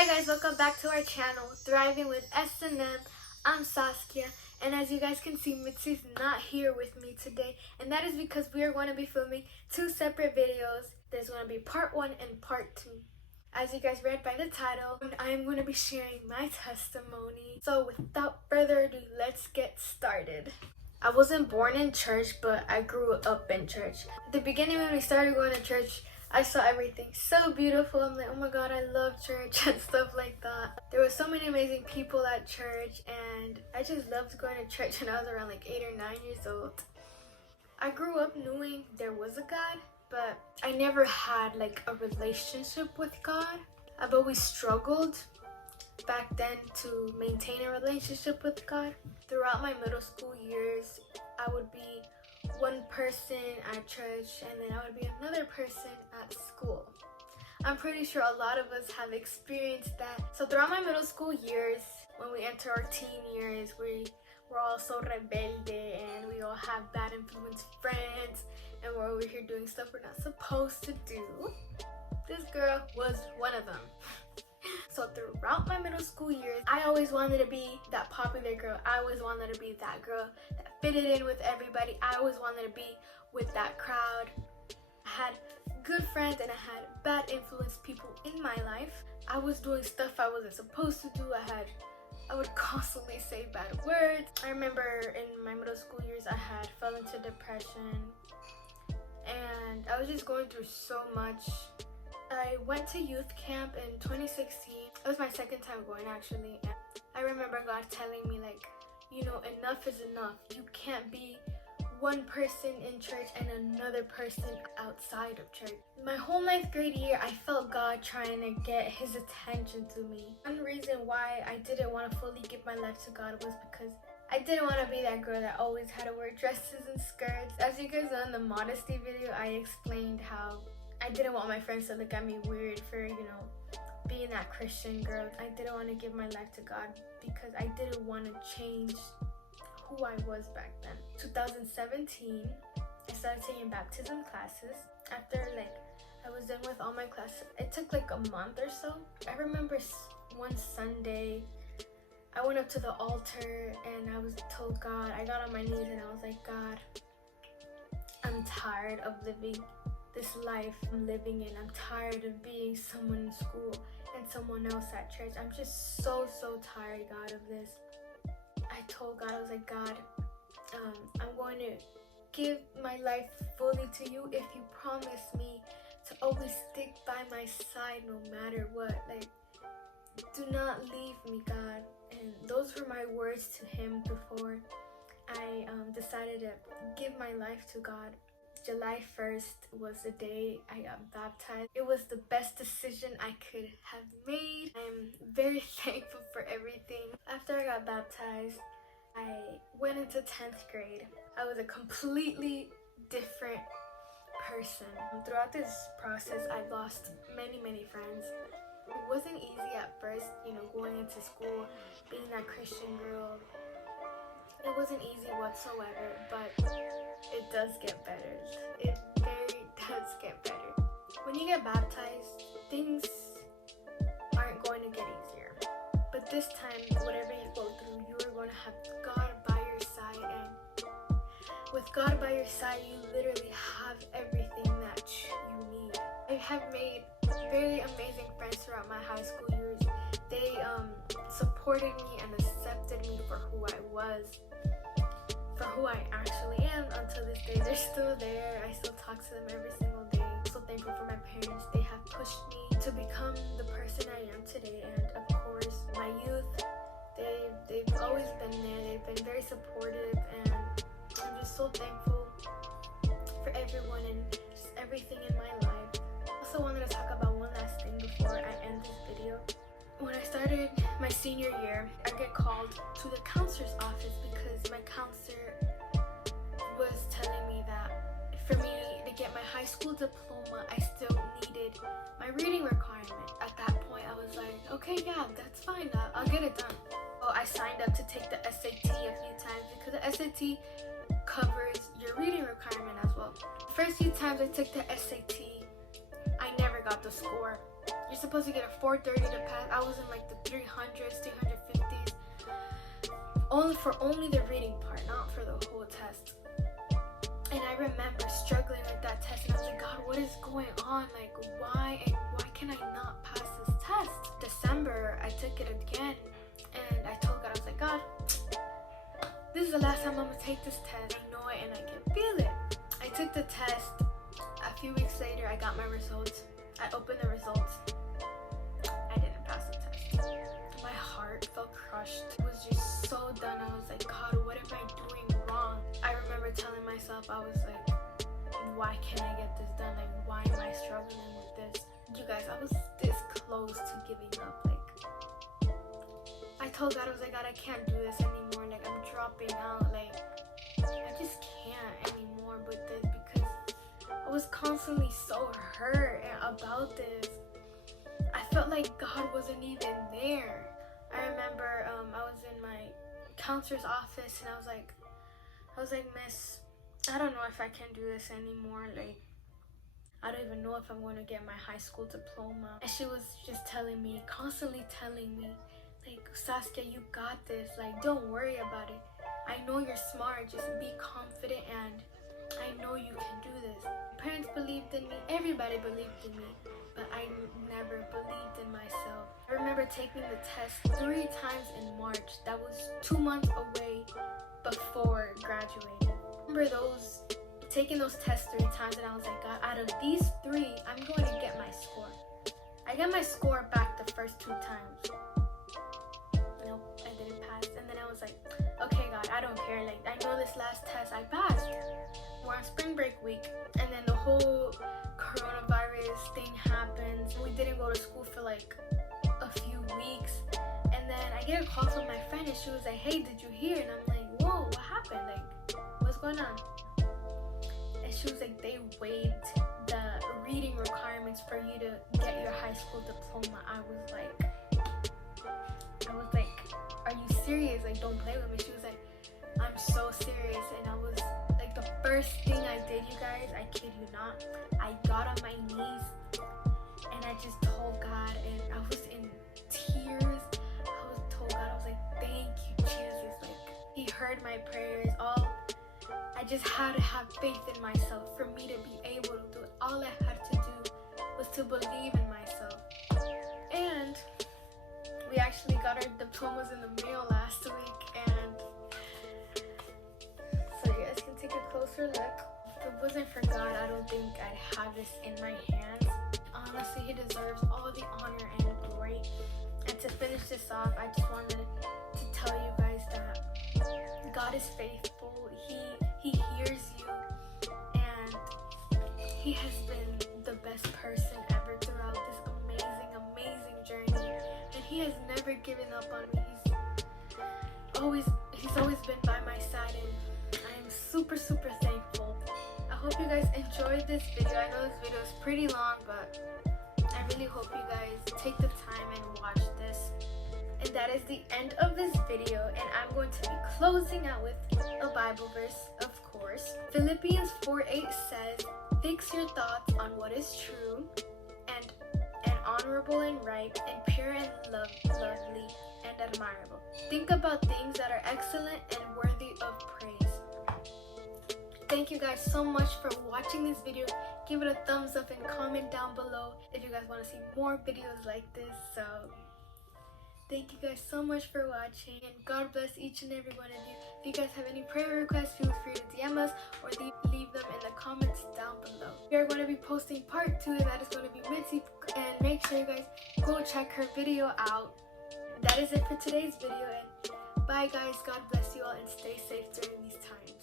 Hi guys, welcome back to our channel, Thriving with S&M. I'm Saskia, and as you guys can see, Mitzy's not here with me today, and that is because we are going to be filming two separate videos. There's going to be part 1 and part 2. As you guys read by the title, I am going to be sharing my testimony. So without further ado, let's get started. I wasn't born in church, but I grew up in church. At the beginning when we started going to church, I saw everything so beautiful. I'm like, oh my god, I love church and stuff like that. There were so many amazing people at church, and I just loved going to church when I was around like 8 or 9 years old. I grew up knowing there was a God, but I never had like a relationship with God. I've always struggled back then to maintain a relationship with God. Throughout my middle school years, I would be one person at church and then I would be another person at school. I'm pretty sure a lot of us have experienced that. So throughout my middle school years, when we enter our teen years, we're all so rebelde and we all have bad influence friends and we're over here doing stuff we're not supposed to do. This girl was one of them. So throughout my middle school years, I always wanted to be that popular girl. I always wanted to be that girl that fitted in with everybody. I always wanted to be with that crowd. I had good friends and I had bad influence people in my life. I was doing stuff I wasn't supposed to do. I would constantly say bad words. I remember in my middle school years, I had fell into depression and I was just going through so much. I went to youth camp in 2016. It was my second time going actually. And I remember God telling me like, you know, enough is enough. You can't be one person in church and another person outside of church. My whole 9th grade year, I felt God trying to get his attention to me. One reason why I didn't want to fully give my life to God was because I didn't want to be that girl that always had to wear dresses and skirts. As you guys know in the modesty video, I explained how I didn't want my friends to look at me weird for, you know, being that Christian girl. I didn't want to give my life to God because I didn't want to change who I was back then. 2017, I started taking baptism classes. After like I was done with all my classes, it took like a month or so. I remember one Sunday, I went up to the altar and I was told God, I got on my knees and I was like, God, I'm tired of living this life I'm living in. I'm tired of being someone in school and someone else at church. I'm just so tired, God, of this. I told God, I was like, God, I'm going to give my life fully to you if you promise me to always stick by my side no matter what. Like, do not leave me, God. And those were my words to him before I decided to give my life to God. July 1st was the day I got baptized. It was the best decision I could have made. I'm very thankful for everything. After I got baptized, I went into 10th grade. I was a completely different person. Throughout this process, I lost many friends. It wasn't easy at first, you know, going into school, being that Christian girl. It wasn't easy whatsoever, but it does get better. It very does get better. When you get baptized, things aren't going to get easier. But this time, whatever you go through, you are going to have God by your side. And with God by your side, you literally have everything that you need. I have made very amazing friends throughout my high school years. They supported me and accepted me for who I was, for who I actually am. Until this day, they're still there. I still talk to them every single day. I'm so thankful for my parents. They have pushed me to become the person I am today. And of course, my youth, they've always been there. They've been very supportive, and I'm just so thankful for everyone and just everything in my life. I also wanted to talk about one last thing before I end this video. When I started my senior year, I get called to the counselor's office because my counselor was telling me that for me to get my high school diploma, I still needed my reading requirement. At that point, I was like, okay, yeah, that's fine. I'll get it done. Well, I signed up to take the SAT a few times because the SAT covers your reading requirement as well. The first few times I took the SAT, I never got the score. You're supposed to get a 430 to pass. I was in like the 300s, 350s. Only the reading part, not for the whole test. And I remember struggling with that test, and I was like, God, what is going on? Like, why can I not pass this test? December, I took it again, and I told God, I was like, God, this is the last time I'm gonna take this test. I know it, and I can feel it. I took the test. A few weeks later, I got my results. I opened the results. I didn't pass the test. My heart felt crushed. It was just so done. I was like, God, what am I doing wrong? I remember telling myself, I was like, why can't I get this done? Like, why am I struggling with this? You guys, I was this close to giving up. Like, I told God, I was like, God, I can't do this anymore. Like, I'm dropping out. Like, I just can't anymore with this, because I was constantly so hurt about this. I felt like God wasn't even there. I remember I was in my counselor's office, and I was like, Miss, I don't know if I can do this anymore. Like, I don't even know if I'm going to get my high school diploma. And she was just constantly telling me, like, Saskia, you got this. Like, don't worry about it. I know you're smart. Just be confident, and I know you can do this. Parents believed in me. Everybody believed in me. But I never believed in myself. I remember taking the test 3 times in March. That was 2 months away before graduating. I remember taking those tests 3 times, and I was like, God, out of these 3, I'm going to get my score. I got my score back the first 2 times. Nope, I didn't pass. And then I was like, okay, God, I don't care. Like, I know this last test I passed. We're on spring break week, and then the whole coronavirus thing happens. We didn't go to school for like a few weeks, and then I get a call from my friend, and she was like, hey, did you hear? And I'm like, whoa, what happened? Like, what's going on? And she was like, they waived the reading requirements for you to get your high school diploma. I was like, are you serious? Like, don't play with me. She was like, I'm so serious. And I was like, the first thing I did, you guys, I kid you not, I got on my knees and I just told God, and I was in tears. Told God, I was like, thank you, Jesus. Like, He heard my prayers. I just had to have faith in myself for me to be able to do it. All I had to do was to believe in myself. And we actually got our diplomas in the mail last week, and so you guys can take a closer look. If it wasn't for God, I don't think I'd have this in my hands. Honestly, He deserves all the honor and glory. And to finish this off, I just wanted to tell you guys that God is faithful. He hears you, and He has been the best person ever throughout this amazing journey. And He has never given up on me. He's always been by my side, and I am super thankful. I hope you guys enjoyed this video. I know this video is pretty long, but I really hope you guys take the time and watch this. And that is the end of this video, and I'm going to be closing out with a Bible verse, of course. Philippians 4:8 says, fix your thoughts on what is true and honorable and right and pure and lovely and admirable. Think about things that are excellent and worthy of praise. Thank you guys so much for watching this video. Give it a thumbs up and comment down below if you guys want to see more videos like this. So thank you guys so much for watching, and God bless each and every one of you. If you guys have any prayer requests, feel free to DM us or leave them in the comments down below. We are going to be posting part 2, and that is going to be Mitzy, and make sure you guys go check her video out. That is it for today's video, and bye guys. God bless you all, and stay safe during these times.